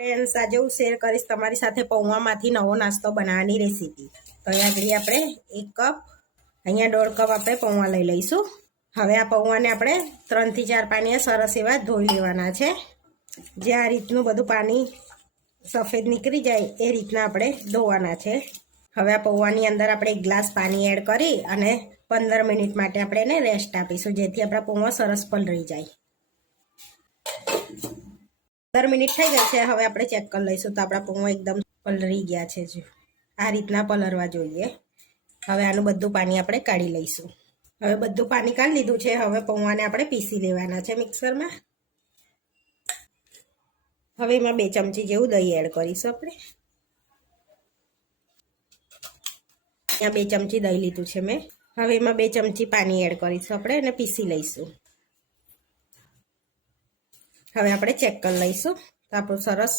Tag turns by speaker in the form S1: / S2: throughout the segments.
S1: Friends આજે હું share કરીશ તમારી સાથે પૌવામાંથી નવો નાસ્તો બનાવવાની રેસીપી તો અહીંયા આગળ આપણે એક કપ અહીંયા દોઢ કપ આપણે પૌવા લઈ લઈશું. હવે આ પૌવાને આપણે ત્રણથી ચાર પાણીએ સરસ એવા ધોઈ લેવાના છે. જે આ રીતનું બધું પાણી સફેદ નીકળી જાય એ રીતના આપણે ધોવાના છે. હવે આ પૌવાની અંદર આપણે એક ગ્લાસ પાણી એડ કરી અને પંદર મિનિટ માટે આપણે એને રેસ્ટ આપીશું, જેથી આપણા પૌવા સરસ પલળી જાય. પંદર મિનિટ થઈ ગઈ છે હવે આપણે ચેક કરી લઈશું તો આપણા પૌવા એકદમ પલરી ગયા છે જો આ રીતના પલરવા જોઈએ. હવે આનું બધું પાણી આપણે કાઢી લઈશું. હવે બધું પાણી કાઢી લીધું છે. હવે પૌવાને આપણે પીસી લેવાના છે મિક્સરમાં. હવે એમાં બે ચમચી જેવું દહીં એડ કરીશું આપણે. ત્યાં બે ચમચી દહીં લીધું છે મેં. હવે એમાં બે ચમચી પાણી એડ કરીશું આપણે અને પીસી લઈશું. હવે આપણે ચેક કરી લઈશું. તો આપણું સરસ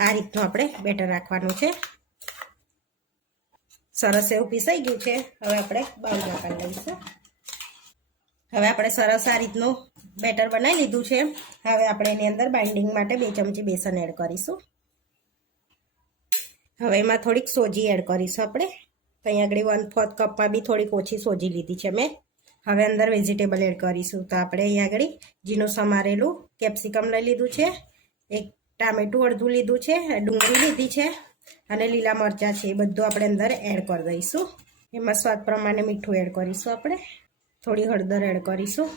S1: આ રીતનું આપણે બેટર રાખવાનું છે. સરસ એવું પીસાઈ ગયું છે. હવે આપણે બાઉલમાં કરી લઈશું. હવે આપણે સરસ આ રીતનું બેટર બનાવી લીધું છે. હવે આપણે એની અંદર બાઇન્ડિંગ માટે બે ચમચી બેસન એડ કરીશું. હવે એમાં થોડીક સોજી એડ કરીશું આપણે. તો અહીંયા આગળ વન ફોર્થ કપમાં બી થોડીક ઓછી સોજી લીધી છે મેં. હવે અંદર વેજીટેબલ એડ કરીશું. તો આપણે અહીંયા આગળ જીનું સમારેલું કેપ્સિકમ લઈ લીધું છે. એક ટામેટું અડધું લીધું છે. ડુંગળી લીધી છે અને લીલા મરચાં છે. એ બધું આપણે અંદર એડ કરી દઈશું. એમાં સ્વાદ પ્રમાણે મીઠું એડ કરીશું આપણે. થોડી હળદર એડ કરીશું.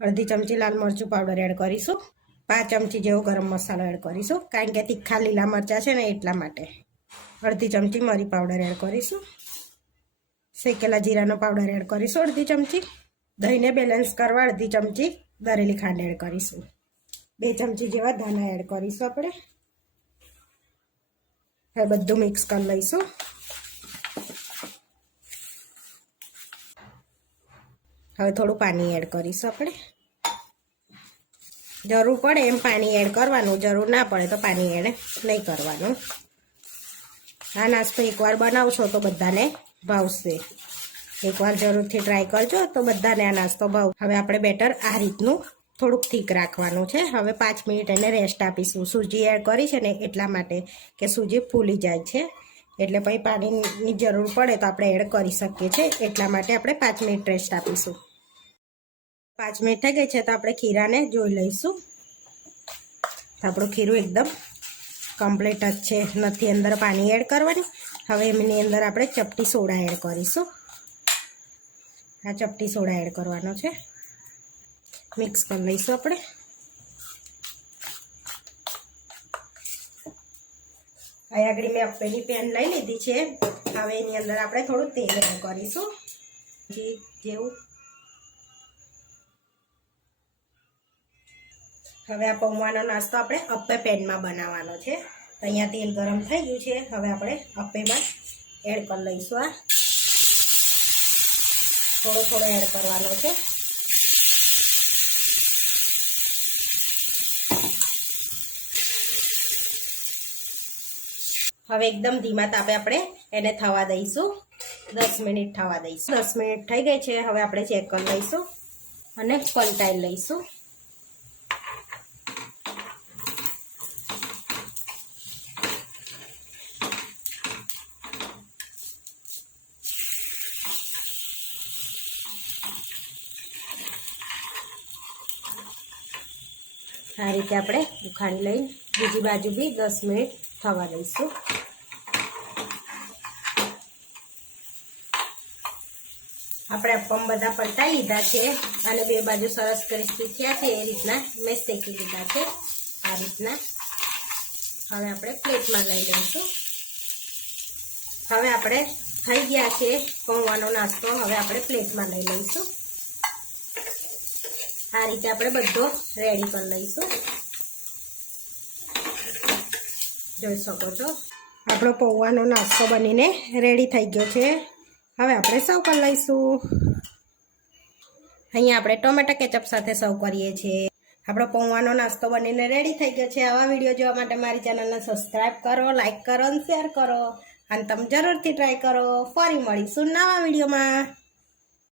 S1: અડધી ચમચી લાલ મરચું પાવડર એડ કરીશું. પાંચ ચમચી જેવો ગરમ મસાલો એડ કરીશું. કારણ કે તીખા લીલા મરચાં છે ને એટલા માટે. અડધી ચમચી મરી પાવડર એડ કરીશું. શેકેલા જીરાનો પાવડર એડ કરીશું અડધી ચમચી. દહીંને બેલેન્સ કરવા અડધી ચમચી દરેલી ખાંડ એડ કરીશું. બે ચમચી જેવા ધાણા એડ કરીશું આપણે. હવે બધું મિક્સ કરી લઈશું. હવે થોડું પાણી એડ કરીશું આપણે. જરૂર પડે એમ પાણી એડ કરવાનું, જરૂર ના પડે તો પાણી એડ નહીં કરવાનું. આ નાસ્તો એકવાર બનાવશો તો બધાને ભાવશે. એકવાર જરૂરથી ટ્રાય કરજો, તો બધાને આ નાસ્તો ભાવ હવે આપણે બેટર આ રીતનું થોડુંક થીક રાખવાનું છે. હવે પાંચ મિનિટ એને રેસ્ટ આપીશું. સૂજી એડ કરી છે ને એટલા માટે કે સૂજી ફૂલી જાય છે. એટલે પછી પાણીની જરૂર પડે તો આપણે એડ કરી શકીએ છીએ. એટલા માટે આપણે પાંચ મિનિટ રેસ્ટ આપીશું. પાંચ મિનિટ થઈ ગઈ છે તો આપણે ખીરાને જોઈ લઈશું. તો આપણું ખીરું એકદમ કમ્પ્લીટ જ છે. નથી અંદર પાણી એડ કરવાની. હવે એમની અંદર આપણે ચપટી સોડા એડ કરીશું. આ ચપટી સોડા એડ કરવાનો છે. મિક્સ કરી લઈશું આપણે. અહીં આગળ મેં અપ્પેની પેન લઈ લીધી છે. હવે એની અંદર આપણે થોડું તેલ એડ કરીશું. જેવું. હવે આ પૌવાનો નાસ્તો આપણે અપ્પે પેનમાં બનાવવાનો છે. અહીંયા તેલ ગરમ થઈ ગયું છે. હવે આપણે અપ્પેમાં એડ કરી લઈશું આ થોડો થોડો એડ કરવાનો છે. હવે એકદમ ધીમા તાપે આપણે એને થવા દઈશું. દસ મિનિટ થવા દઈશું. દસ મિનિટ થઈ ગઈ છે. હવે આપણે ચેક કરી લઈશું અને પલટાઈ લઈશું. આ રીતે આપણે ઉખાડી લઈ બીજી બાજુ બી દસ મિનિટ થવા દઈશું. આપણે અપમ બધા પલટાઈ લીધા છે અને બે બાજુ સરસ કરી શીખ્યા છે, એ રીતના મેં શેકી લીધા છે. આ રીતના. હવે આપણે પ્લેટમાં લઈ લઈશું. હવે આપણે થઈ ગયા છે પૌવાનો નાસ્તો, હવે આપણે પ્લેટમાં લઈ લઈશું. આ રીતે આપણે બધો રેડી કરી લઈશું. જોઈ શકો છો. આપણો પૌવાનો નાસ્તો બનીને રેડી થઈ ગયો છે. હવે આપણે સર્વ કરી લઈશું. અહીંયા આપણે ટોમેટો કેચઅપ સાથે સર્વ કરીએ છીએ. આપણો પૌવાનો નાસ્તો બનીને રેડી થઈ ગયો છે. આવા વીડિયો જોવા માટે મારી ચેનલને સબસ્ક્રાઈબ કરો લાઇક કરો અને શેર કરો. અને તમે જરૂરથી ટ્રાય કરો. ફરી મળીશું નવા વિડીયોમાં